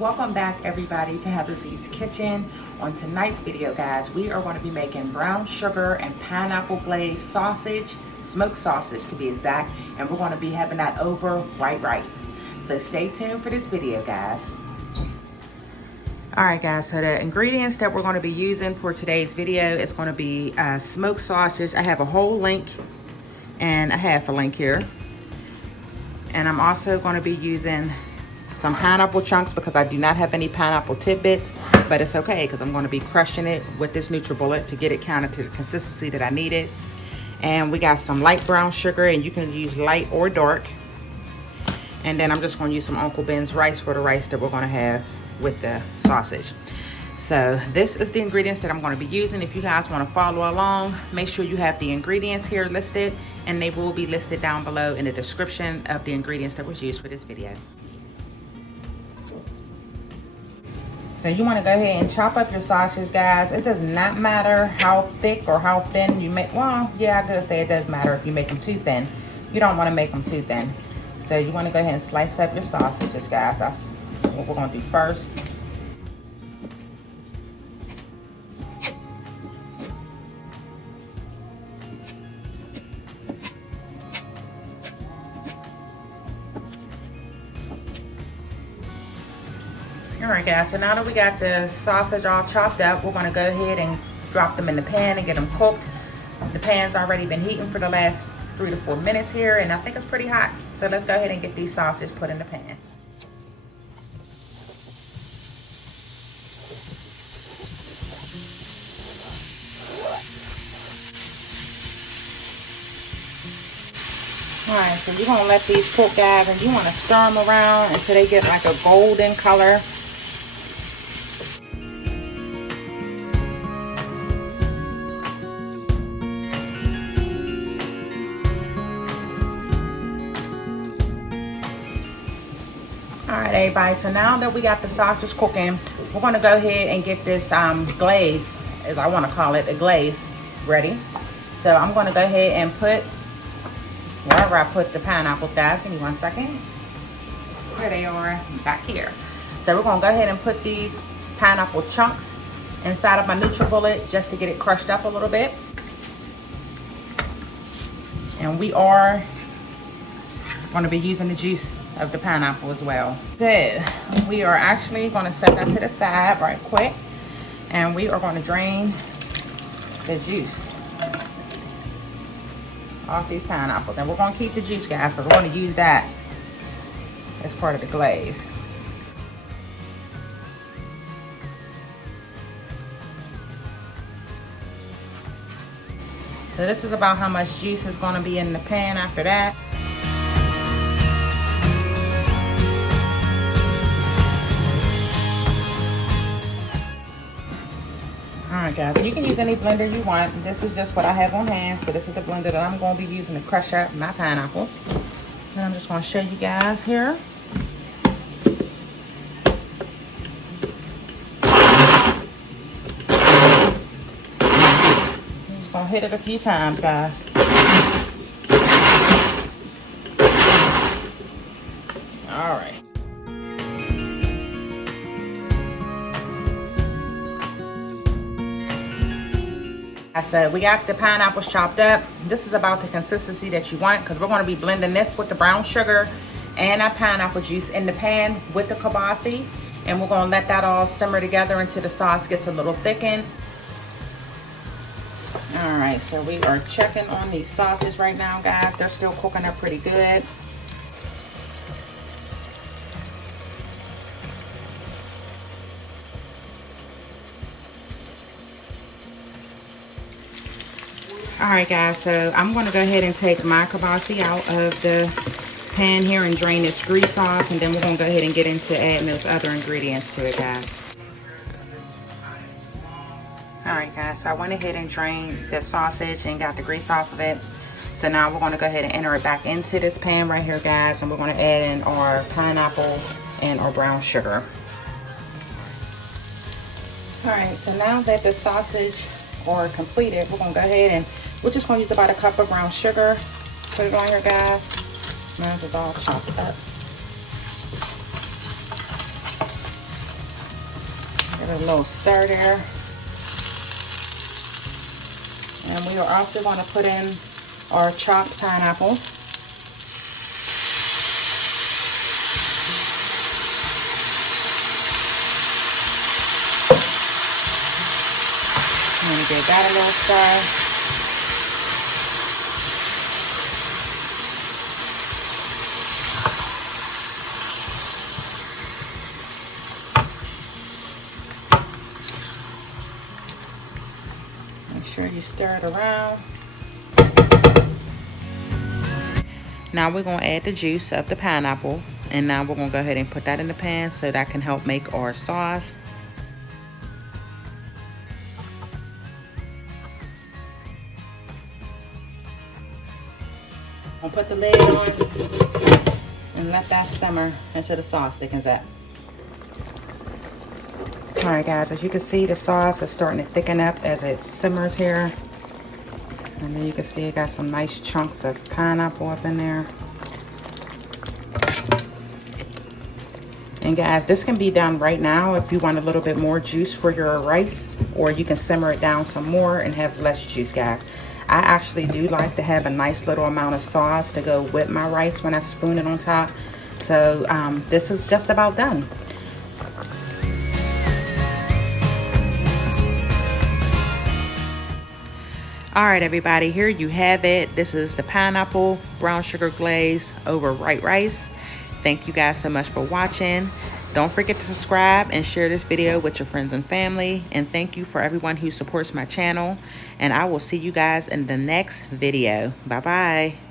Welcome back everybody to Heather's East Kitchen. On tonight's video, guys, we are going to be making brown sugar and pineapple glazed sausage, smoked sausage to be exact, and we're going to be having that over white rice. So stay tuned for this video, guys. Alright guys, so the ingredients that we're going to be using for today's video is going to be smoked sausage. I have a whole link and a half a link here. And I'm also going to be using some pineapple chunks because I do not have any pineapple tidbits, but it's okay because I'm going to be crushing it with this NutriBullet to get it counted to the consistency that I need it. And we got some light brown sugar, and you can use light or dark. And then I'm just going to use some Uncle Ben's rice for the rice that we're going to have with the sausage. So this is the ingredients that I'm going to be using. If you guys want to follow along, make sure you have the ingredients here listed, and they will be listed down below in the description of the ingredients that was used for this video. So you want to go ahead and chop up your sausage, guys. It does not matter how thick or how thin you make. Well, yeah, I could say it does matter if you make them too thin. You don't want to make them too thin. So you want to go ahead and slice up your sausages, guys. That's what we're going to do first. Alright guys, so now that we got the sausage all chopped up, we're going to go ahead and drop them in the pan and get them cooked. The pan's already been heating for the last 3 to 4 minutes here, and I think it's pretty hot. So let's go ahead and get these sausages put in the pan. Alright, so you're going to let these cook, guys, and you want to stir them around until they get like a golden color. Alright everybody, so now that we got the sausage cooking, we're going to go ahead and get this glaze, as I want to call it, a glaze, ready. So I'm going to go ahead and put wherever I put the pineapples, guys. Give me 1 second. There they are, back here. So we're going to go ahead and put these pineapple chunks inside of my NutriBullet just to get it crushed up a little bit. And we are going to be using the juice of the pineapple as well. So we are actually going to set that to the side right quick, and we are going to drain the juice off these pineapples, and we're going to keep the juice, guys, because we're going to use that as part of the glaze. So this is about how much juice is going to be in the pan after that. Alright guys, you can use any blender you want. This is just what I have on hand. So this is the blender that I'm going to be using to crush up my pineapples. And I'm just going to show you guys here. I'm just going to hit it a few times, guys. Alright. So we got the pineapples chopped up. This is about the consistency that you want, because we're going to be blending this with the brown sugar and our pineapple juice in the pan with the kielbasa, and we're going to let that all simmer together until the sauce gets a little thickened. All right, so we are checking on these sausages right now, guys. They're still cooking up pretty good. Alright guys, so I'm going to go ahead and take my kielbasa out of the pan here and drain this grease off, and then we're going to go ahead and get into adding those other ingredients to it, guys. Alright guys, so I went ahead and drained the sausage and got the grease off of it. So now we're going to go ahead and enter it back into this pan right here, guys, and we're going to add in our pineapple and our brown sugar. Alright, so now that the sausage are completed, we're going to go ahead and we're just going to use about a cup of brown sugar. Put it on here, guys. Mine's is all chopped up. Give it a little stir there. And we are also going to put in our chopped pineapples. I'm going to give that a little stir. Make sure you stir it around. Now we're going to add the juice of the pineapple, and now we're going to go ahead and put that in the pan so that can help make our sauce. I'll put the lid on and let that simmer until the sauce thickens up. Alright guys, as you can see, the sauce is starting to thicken up as it simmers here. And then you can see it got some nice chunks of pineapple up in there. And guys, this can be done right now if you want a little bit more juice for your rice, or you can simmer it down some more and have less juice, guys. I actually do like to have a nice little amount of sauce to go with my rice when I spoon it on top. So this is just about done. All right, everybody, here you have it. This is the pineapple brown sugar glaze over white rice. Thank you guys so much for watching. Don't forget to subscribe and share this video with your friends and family. And thank you for everyone who supports my channel. And I will see you guys in the next video. Bye-bye.